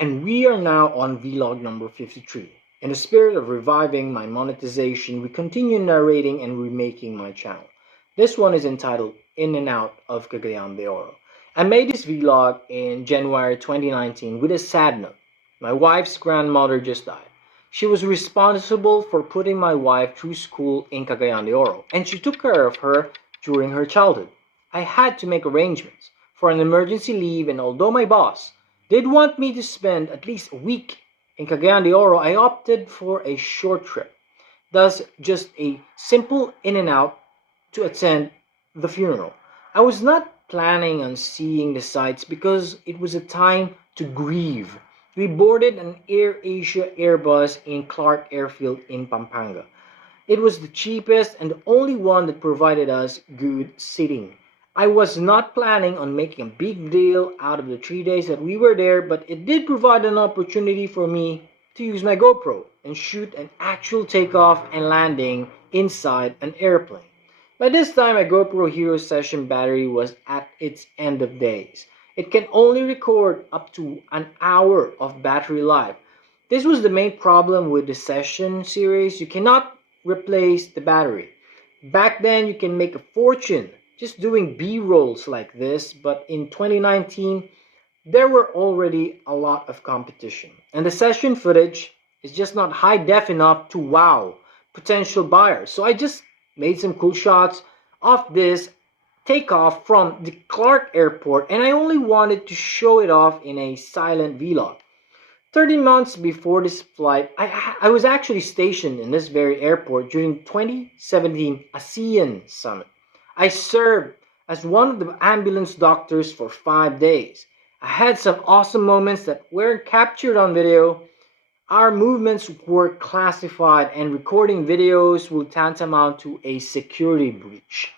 And we are now on vlog number 53. In the spirit of reviving my monetization, we continue narrating and remaking my channel. This one is entitled In and Out of Cagayan De Oro. I made this vlog in January 2019 with a sad note. My wife's grandmother just died. She was responsible for putting my wife through school in Cagayan de Oro, and she took care of her during her childhood. I had to make arrangements for an emergency leave, and although my boss did want me to spend at least a week in Cagayan de Oro, I opted for a short trip, thus just a simple in and out to attend the funeral. I was not planning on seeing the sights because it was a time to grieve. We boarded an Air Asia Airbus in Clark Airfield in Pampanga. It was the cheapest and the only one that provided us good seating. I was not planning on making a big deal out of the 3 days that we were there, but it did provide an opportunity for me to use my GoPro and shoot an actual takeoff and landing inside an airplane. By this time, my GoPro Hero session battery was at its end of days. It can only record up to an hour of battery life. This was the main problem with the session series. You cannot replace the battery. Back then, you can make a fortune just doing B-rolls like this, but in 2019, there were already a lot of competition. And the session footage is just not high def enough to wow potential buyers. So I just made some cool shots of this takeoff from the Clark Airport, and I only wanted to show it off in a silent vlog. 13 months before this flight, I was actually stationed in this very airport during 2017 ASEAN Summit. I served as one of the ambulance doctors for 5 days. I had some awesome moments that weren't captured on video. Our movements were classified, and recording videos would tantamount to a security breach.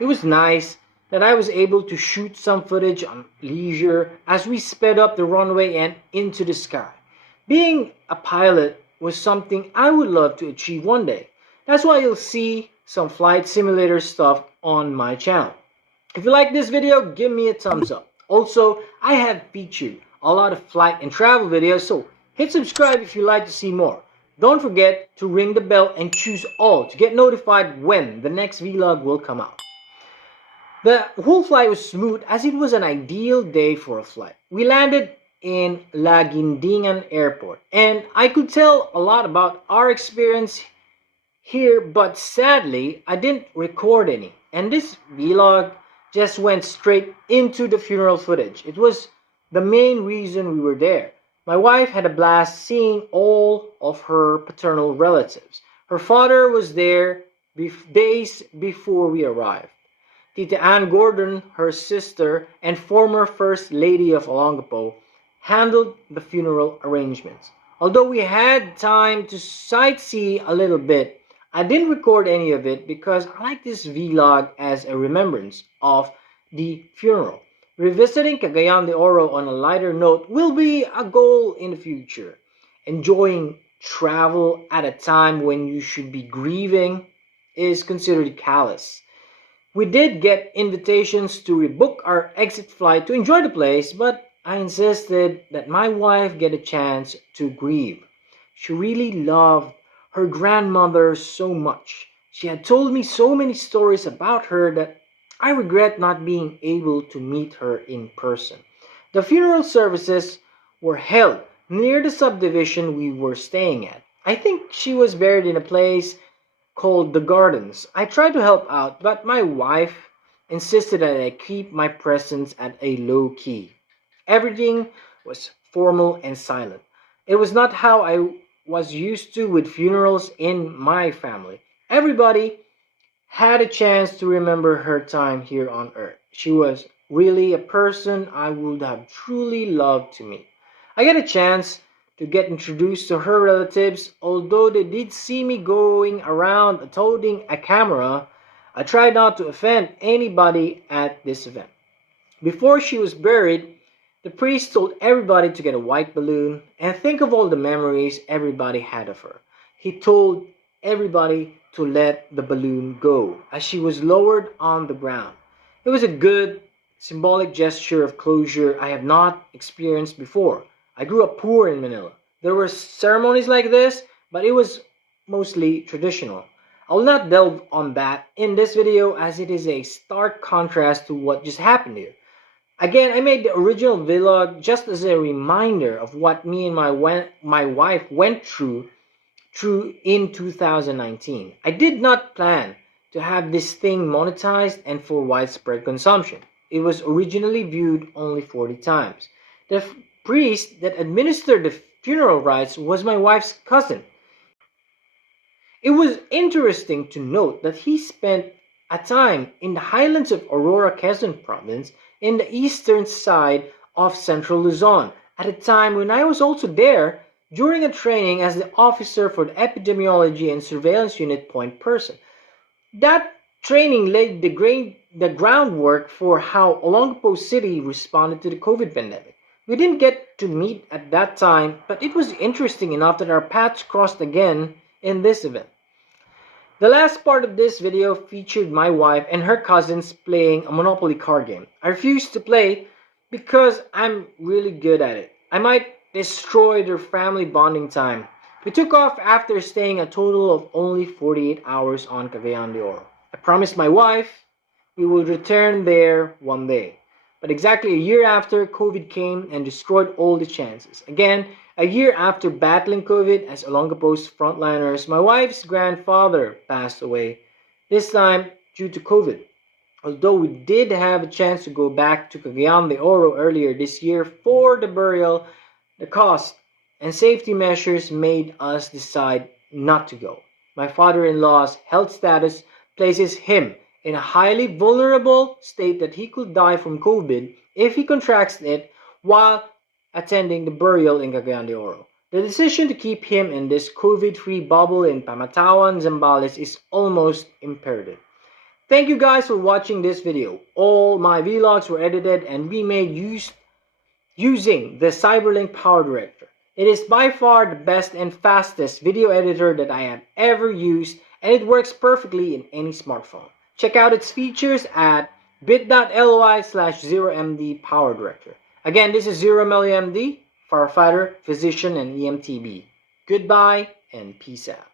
It was nice that I was able to shoot some footage on leisure as we sped up the runway and into the sky. Being a pilot was something I would love to achieve one day. That's why you'll see some flight simulator stuff on my channel. If you like this video, give me a thumbs up. Also, I have featured a lot of flight and travel videos, so hit subscribe if you'd like to see more. Don't forget to ring the bell and choose all to get notified when the next vlog will come out. The whole flight was smooth as it was an ideal day for a flight. We landed in Laguindingan Airport, and I could tell a lot about our experience here, but sadly I didn't record any, and this vlog just went straight into the funeral footage. It was the main reason we were there. My wife had a blast seeing all of her paternal relatives. Her father was there days before we arrived. Tita Ann Gordon, her sister and former First Lady of Olongapo, handled the funeral arrangements. Although we had time to sightsee a little bit, I didn't record any of it because I like this vlog as a remembrance of the funeral. Revisiting Cagayan de Oro on a lighter note will be a goal in the future. Enjoying travel at a time when you should be grieving is considered callous. We did get invitations to rebook our exit flight to enjoy the place, but I insisted that my wife get a chance to grieve. She really loved her grandmother so much. She had told me so many stories about her that I regret not being able to meet her in person. The funeral services were held near the subdivision we were staying at. I think she was buried in a place called The Gardens. I tried to help out, but my wife insisted that I keep my presence at a low key. Everything was formal and silent. It was not how I was used to with funerals in my family. Everybody had a chance to remember her time here on earth. She was really a person I would have truly loved to meet. I got a chance to get introduced to her relatives. Although they did see me going around toting a camera, I tried not to offend anybody at this event. Before she was buried, the priest told everybody to get a white balloon and think of all the memories everybody had of her. He told everybody to let the balloon go as she was lowered on the ground. It was a good symbolic gesture of closure I have not experienced before. I grew up poor in Manila. There were ceremonies like this, but it was mostly traditional. I will not delve on that in this video as it is a stark contrast to what just happened here. Again, I made the original vlog just as a reminder of what me and my wife went through in 2019. I did not plan to have this thing monetized and for widespread consumption. It was originally viewed only 40 times. The priest that administered the funeral rites was my wife's cousin. It was interesting to note that he spent a time in the highlands of Aurora, Quezon province in the eastern side of central Luzon at a time when I was also there during a training as the officer for the epidemiology and surveillance unit point person. That training laid the groundwork for how Olongapo City responded to the COVID pandemic. We didn't get to meet at that time, but it was interesting enough that our paths crossed again in this event. The last part of this video featured my wife and her cousins playing a Monopoly card game. I refused to play because I'm really good at it. I might destroy their family bonding time. We took off after staying a total of only 48 hours on Cagayan De Oro. I promised my wife we would return there one day. But exactly a year after, COVID came and destroyed all the chances. Again, a year after battling COVID as Olongapo's frontliners, my wife's grandfather passed away, this time due to COVID. Although we did have a chance to go back to Cagayan de Oro earlier this year for the burial, the cost and safety measures made us decide not to go. My father-in-law's health status places him in a highly vulnerable state that he could die from COVID if he contracts it while attending the burial in Cagayan de Oro. The decision to keep him in this COVID-free bubble in Pamatawan, Zambales is almost imperative. Thank you guys for watching this video. All my vlogs were edited and remade using the Cyberlink Power Director. It is by far the best and fastest video editor that I have ever used, and it works perfectly in any smartphone. Check out its features at bit.ly/0md Power Director. Again, this is 0md, firefighter, physician, and EMTB. Goodbye and peace out.